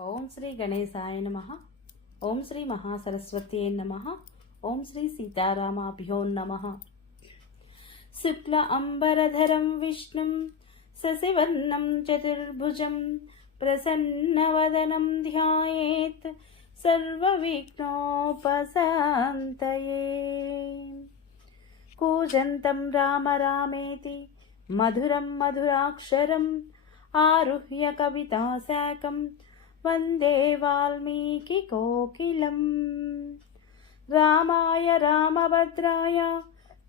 ఓం శ్రీ గణేశాయ నమ. ఓం శ్రీ మహాసరస్వత్యై నమ. ఓం శ్రీ సీతారామాభ్యో నమ. శుక్ల అంబరధరం విష్ణుం సశివర్ణం చతుర్భుజం ప్రసన్నవదనం ధ్యాయేత్ సర్వవిఘ్నోపశాంతయే. కూజంతం రామ రామేతి మధురం మధురాక్షరం ఆరుహ్య కవితాశాకం వందే వాల్మీకి కోకిలం. రామాయ రామభద్రాయ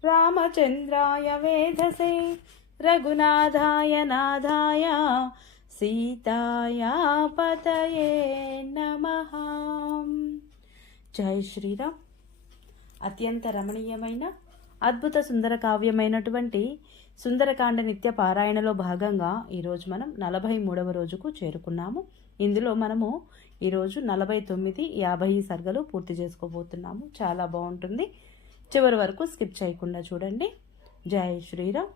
రామచంద్రాయ వేధసే రఘునాథాయ నాథాయ సీతాయా పతయే నమః. జై శ్రీరామ్. అత్యంత రమణీయమైన అద్భుత సుందర కావ్యమైనటువంటి సుందరకాండ నిత్య పారాయణలో భాగంగా ఈరోజు మనం నలభై మూడవ రోజుకు చేరుకున్నాము. ఇందులో మనము ఈరోజు నలభై తొమ్మిది యాభై సర్గలు పూర్తి చేసుకోబోతున్నాము. చాలా బాగుంటుంది. చివరి వరకు స్కిప్ చేయకుండా చూడండి. జయ శ్రీరామ్.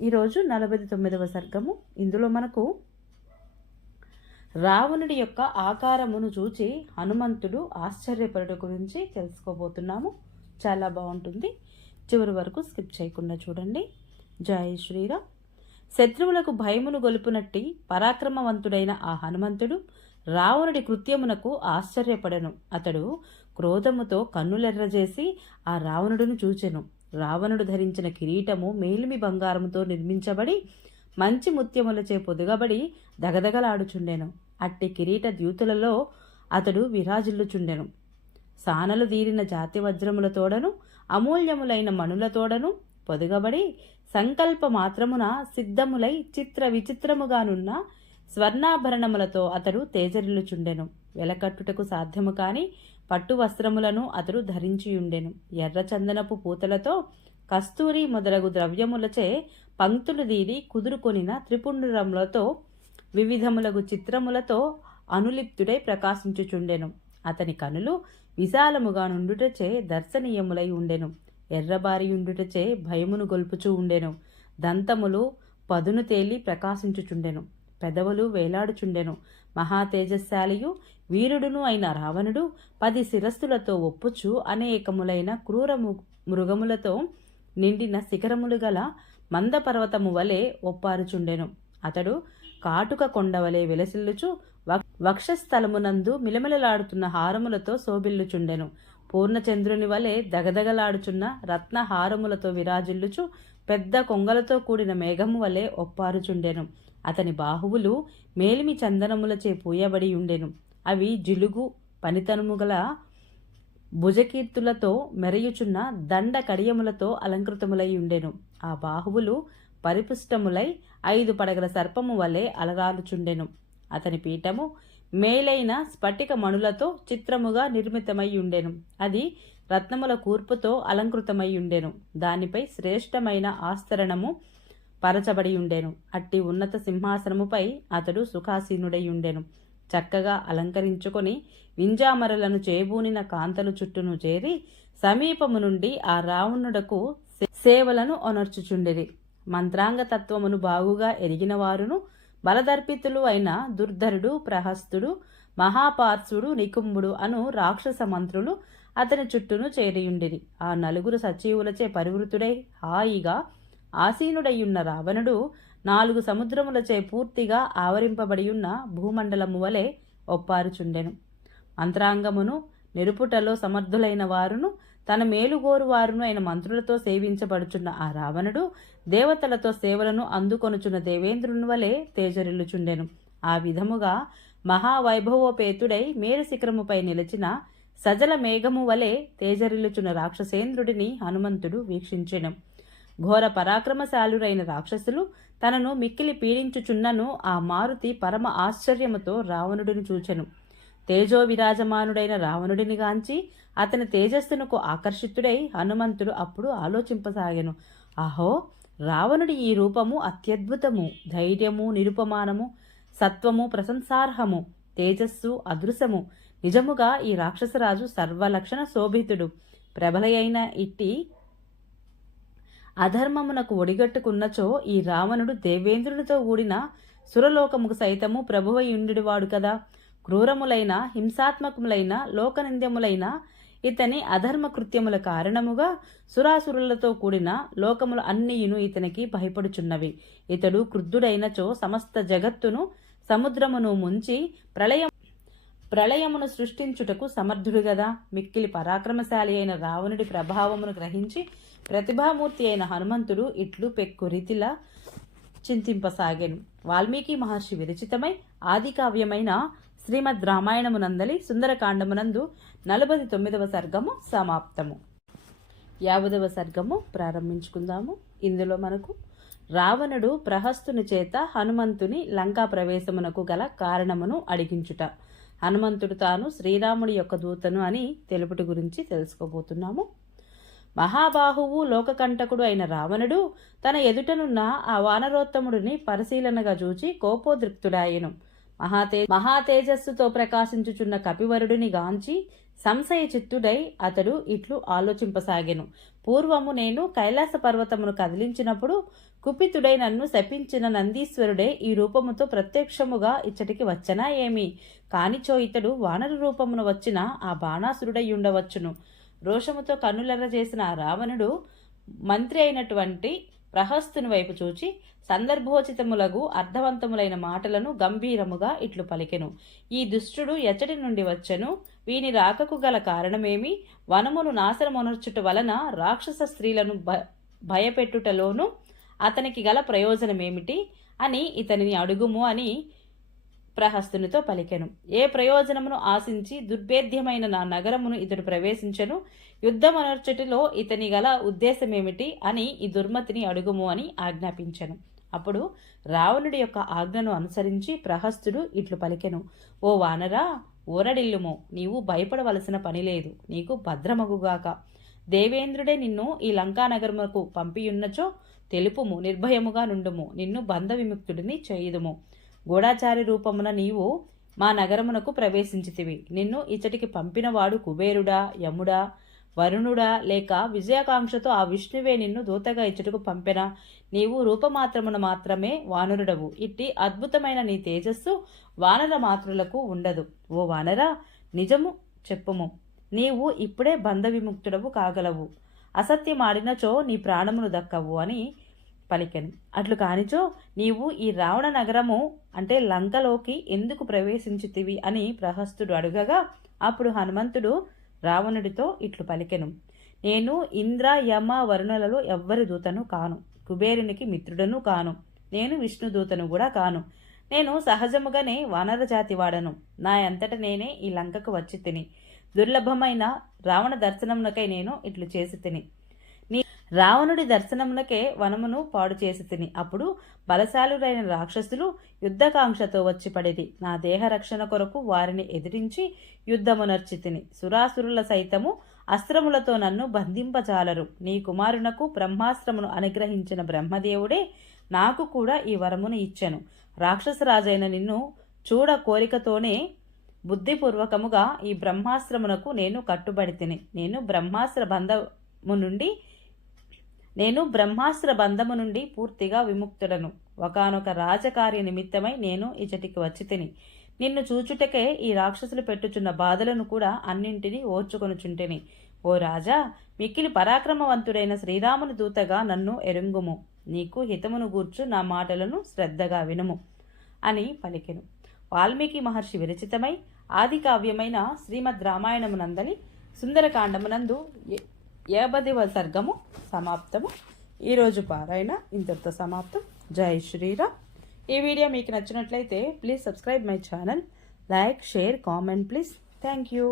ఈరోజు నలభై తొమ్మిదవ సర్గము. ఇందులో మనకు రావణుడి యొక్క ఆకారమును చూచి హనుమంతుడు ఆశ్చర్యపరుడు గురించి తెలుసుకోబోతున్నాము. చాలా బాగుంటుంది. చివరి వరకు స్కిప్ చేయకుండా చూడండి. జై శ్రీరామ్. శత్రువులకు భయమును గొలుపునట్టి పరాక్రమవంతుడైన ఆ హనుమంతుడు రావణుడి కృత్యమునకు ఆశ్చర్యపడెను. అతడు క్రోధముతో కన్నులెర్రజేసి ఆ రావణుడును చూచెను. రావణుడు ధరించిన కిరీటము మేలిమి బంగారముతో నిర్మించబడి మంచి ముత్యములచే పొదుగబడి దగదగలాడుచుండెను. అట్టి కిరీట ద్యూతులలో అతడు విరాజిల్లుచుండెను. సానలు దీరిన జాతి వజ్రములతోడను అమూల్యములైన మణులతోడను పొదుగబడి సంకల్ప మాత్రమున సిద్ధములై చిత్ర విచిత్రముగానున్న స్వర్ణాభరణములతో అతడు తేజరిల్లుచుండెను. వెలకట్టుటకు సాధ్యము కాని పట్టు వస్త్రములను అతడు ధరించియుండెను. ఎర్ర చందనపు పూతలతో కస్తూరి మొదలగు ద్రవ్యములచే పంక్తులు దీని కుదురుకొనిన త్రిపుండ్రములతో వివిధములగు చిత్రములతో అనులిప్తుడై ప్రకాశించుచుండెను. అతని కనులు విశాలముగా నుండుటచే దర్శనీయములై ఉండెను. ఎర్రబారియుండుటచే భయమును గొల్పుచూ ఉండెను. దంతములు పదును తేలి ప్రకాశించుచుండెను. పెదవులు వేలాడుచుండెను. మహా తేజస్శాలియు వీరుడును అయిన రావణుడు పది శిరస్సులతో ఒప్పుచు అనేకములైన క్రూర ము- మృగములతో నిండిన శిఖరములు గల మందపర్వతము వలె ఒప్పారుచుండెను. అతడు కాటుక కొండవలే విలసిల్లుచు వక్షస్థలమునందు మిలమిలలాడుతున్న హారములతో శోభిల్లుచుండెను. పూర్ణచంద్రుని వలె దగదగలాడుచున్న రత్న హారములతో విరాజిల్లుచు పెద్ద కొంగలతో కూడిన మేఘము వలె ఒప్పారుచుండెను. అతని బాహువులు మేలిమి చందనములచే పూయబడి ఉండెను అవి జిలుగు పనితనము గల భుజకీర్తులతో మెరయుచున్న దండ కడియములతో అలంకృతములై ఉండెను ఆ బాహువులు పరిపుష్టములై ఐదు పడగల సర్పము వలె అలరాలుచుండెను. అతని పీఠము మేలైన స్ఫటిక మణులతో చిత్రముగా నిర్మితమై ఉండెను. అది రత్నముల కూర్పుతో అలంకృతమై ఉండెను. దానిపై శ్రేష్టమైన ఆస్తరణము పరచబడి ఉండెను. అట్టి ఉన్నత సింహాసనముపై అతడు సుఖాసీనుడై ఉండెను. చక్కగా అలంకరించుకొని వింజామరలను చేబూనిన కాంతలు చుట్టూను చేరి సమీపము నుండి ఆ రావణుడకు సేవలను అనర్చుచుండెది మంత్రాంగ తత్వమును బాగుగా ఎరిగిన వారును బలదర్పితులు అయిన దుర్ధరుడు ప్రహస్తుడు మహాపార్సుడు నికుంభుడు అను రాక్షస మంత్రులు అతని చుట్టూను చేరియుండిరి. ఆ నలుగురు సచివులచే పరివృతుడై హాయిగా ఆసీనుడయ్యున్న రావణుడు నాలుగు సముద్రములచే పూర్తిగా ఆవరింపబడియున్న భూమండలము వలె ఒప్పారుచుండెను. మంత్రాంగమును నిరుపుటలో సమర్థులైన వారును తన మేలుగోరు వారును అయిన మంత్రులతో సేవించబడుచున్న ఆ రావణుడు దేవతలతో సేవలను అందుకొనుచున్న దేవేంద్రుని వలె తేజరిల్లుచుండెను. ఆ విధముగా మహావైభవోపేతుడై మేరు శిఖరముపై నిలిచిన సజల మేఘము వలె తేజరిల్లుచున్న రాక్షసేంద్రుడిని హనుమంతుడు వీక్షించెను. ఘోర పరాక్రమశాలురైన రాక్షసులు తనను మిక్కిలి పీడించుచున్నను ఆ మారుతి పరమ ఆశ్చర్యముతో రావణుడిని చూచెను. తేజో విరాజమానుడైన రావణుడిని గాంచి అతని తేజస్సునకు ఆకర్షితుడై హనుమంతుడు అప్పుడు ఆలోచింపసాగాను. ఆహో రావణుడి ఈ రూపము అత్యద్భుతము ధైర్యము నిరుపమానము సత్వము ప్రశంసార్హము తేజస్సు అదృశము. నిజముగా ఈ రాక్షసరాజు సర్వలక్షణ శోభితుడు. ప్రబలయైన ఇట్టి అధర్మమునకు ఒడిగట్టుకున్నచో ఈ రావణుడు దేవేంద్రునితో కూడిన సురలోకముకు సైతము ప్రభువయుండువాడు కదా. క్రూరములైన హింసాత్మకములైన లోకనింద్యములైన ఇతని అధర్మ కృత్యముల కారణముగా సురాసురులతో కూడిన లోకములు అన్నియును ఇతనికి భయపడుచున్నవి. ఇతడు క్రుద్ధుడైనచో సమస్త జగత్తును సముద్రమును ముంచి ప్రళయం ప్రళయమును సృష్టించుటకు సమర్థుడు గదా. మిక్కిలి పరాక్రమశాలి అయిన రావణుడి ప్రభావమును గ్రహించి ప్రతిభామూర్తి అయిన హనుమంతుడు ఇట్లు పెక్కు రీతిలా చింతింపసాగాను. వాల్మీకి మహర్షి విరచితమై ఆది కావ్యమైన శ్రీమద్ రామాయణమునందలి సుందరకాండమునందు నలభై తొమ్మిదవ సర్గము సమాప్తము. యావదవ సర్గము ప్రారంభించుకుందాము. ఇందులో మనకు రావణుడు ప్రహస్తుని చేత హనుమంతుని లంకా ప్రవేశమునకు గల కారణమును అడిగించుట. హనుమంతుడు తాను శ్రీరాముడి యొక్క దూతను అని తెలుపుటి గురించి తెలుసుకోబోతున్నాము. మహాబాహువు లోకకంటకుడు అయిన రావణుడు తన ఎదుటనున్న ఆ వానరోత్తముడిని పరిశీలనగా చూచి కోపోద్రిక్తుడాయను మహాతే మహాతేజస్సుతో ప్రకాశించుచున్న కపివరుడిని గాంచి సంశయ చిత్తుడై అతడు ఇట్లు ఆలోచింపసాగెను. పూర్వము నేను కైలాస పర్వతమును కదిలించినప్పుడు కుపితుడై నన్ను శపించిన నందీశ్వరుడే ఈ రూపముతో ప్రత్యక్షముగా ఇచ్చటికి వచ్చనా ఏమి? కానిచో ఇతడు వానర రూపమును వచ్చిన ఆ బాణాసురుడై ఉండవచ్చును రోషముతో కన్నులెర్ర చేసిన ఆ రావణుడు మంత్రి అయినటువంటి ప్రహస్తుని వైపు చూచి సందర్భోచితములగు అర్థవంతములైన మాటలను గంభీరముగా ఇట్లు పలికెను. ఈ దుష్టుడు ఎచ్చటి నుండి వచ్చెను. వీని రాకకు గల కారణమేమి? వనమును నాశనమునర్చుట వలన రాక్షస స్త్రీలను భ భయపెట్టుటలోను అతనికి గల ప్రయోజనమేమిటి? అని ఇతనిని అడుగుము అని ప్రహస్తునితో పలికెను. ఏ ప్రయోజనమును ఆశించి దుర్భేద్యమైన నా నగరమును ఇతడు ప్రవేశించను? యుద్ధమనర్చటిలో ఇతని గల ఉద్దేశమేమిటి అని ఈ దుర్మతిని అడుగుము అని ఆజ్ఞాపించను. అప్పుడు రావణుడి యొక్క ఆజ్ఞను అనుసరించి ప్రహస్తుడు ఇట్లు పలికెను. ఓ వానరా ఊరడిల్లుము. నీవు భయపడవలసిన పని లేదు. నీకు భద్రమగుగాక. దేవేంద్రుడే నిన్ను ఈ లంకానగరముకు పంపియున్నచో తెలుపుము నిర్భయముగా నుండుము. నిన్ను బంధ విముక్తుడిని చేయుదుము. గూఢాచారి రూపమున నీవు మా నగరమునకు ప్రవేశించితివి. నిన్ను ఇచ్చటికి పంపినవాడు కుబేరుడా యముడా వరుణుడా లేక విజయాకాంక్షతో ఆ విష్ణువే నిన్ను దూతగా ఇచ్చటకు పంపెన. నీవు రూపమాత్రమున మాత్రమే వానరుడవు. ఇట్టి అద్భుతమైన నీ తేజస్సు వానర మాతృలకు ఉండదు. ఓ వానర నిజము చెప్పుము. నీవు ఇప్పుడే బంధ విముక్తుడవు కాగలవు. అసత్యమాడినచో నీ ప్రాణమును దక్కవు అని పలికెను అట్లు కానిచో నీవు ఈ రావణ నగరము అంటే లంకలోకి ఎందుకు ప్రవేశించితివి అని ప్రహస్తుడు అడుగగా అప్పుడు హనుమంతుడు రావణుడితో ఇట్లు పలికెను. నేను ఇంద్ర యమ వరుణులలో ఎవ్వరి దూతను కాను. కుబేరునికి మిత్రుడను కాను. నేను విష్ణుదూతను కూడా కాను. నేను సహజముగానే వానర జాతి వాడను నా అంతట నేనే ఈ లంకకు వచ్చి తిని దుర్లభమైన రావణ దర్శనమునకై నేను ఇట్లు చేసి తిని నీ రావణుడి దర్శనమునకే వనమును పాడు చేసి తిని అప్పుడు బలశాలురైన రాక్షసులు యుద్ధకాంక్షతో వచ్చి పడిది. నా దేహ రక్షణ కొరకు వారిని ఎదిరించి యుద్ధమునర్చి తిని సురాసురుల సైతము అస్త్రములతో నన్ను బంధింపజాలరు. నీ కుమారునకు బ్రహ్మాస్త్రమును అనుగ్రహించిన బ్రహ్మదేవుడే నాకు కూడా ఈ వరమును ఇచ్చెను. రాక్షసరాజైన నిన్ను చూడ కోరికతోనే బుద్ధిపూర్వకముగా ఈ బ్రహ్మాస్త్రమునకు నేను కట్టుబడి తిని నేను బ్రహ్మాస్త్ర బంధము నుండి నేను బ్రహ్మాస్త్ర బంధము నుండి పూర్తిగా విముక్తుడను. ఒకనొక రాజకార్య నిమిత్తమై నేను ఇచటికి వచ్చి తిని నిన్ను చూచుటకే ఈ రాక్షసులు పెట్టుచున్న బాధలను కూడా అన్నింటినీ ఓర్చుకొనుచుంటిని. ఓ రాజా మిక్కిలి పరాక్రమవంతుడైన శ్రీరాముని దూతగా నన్ను ఎరుంగుము. నీకు హితమును గూర్చు నా మాటలను శ్రద్ధగా వినుము అని పలికెను. వాల్మీకి మహర్షి విరచితమై ఆది కావ్యమైన శ్రీమద్ రామాయణమునందలి సుందరకాండమునందు ఏబదివ సర్గము సమాప్తము. ఈరోజు పారాయణ ఇంతటితో సమాప్తం. జై శ్రీరామ్. ఈ వీడియో మీకు నచ్చినట్లయితే please subscribe my channel. Like share comment please. Thank you.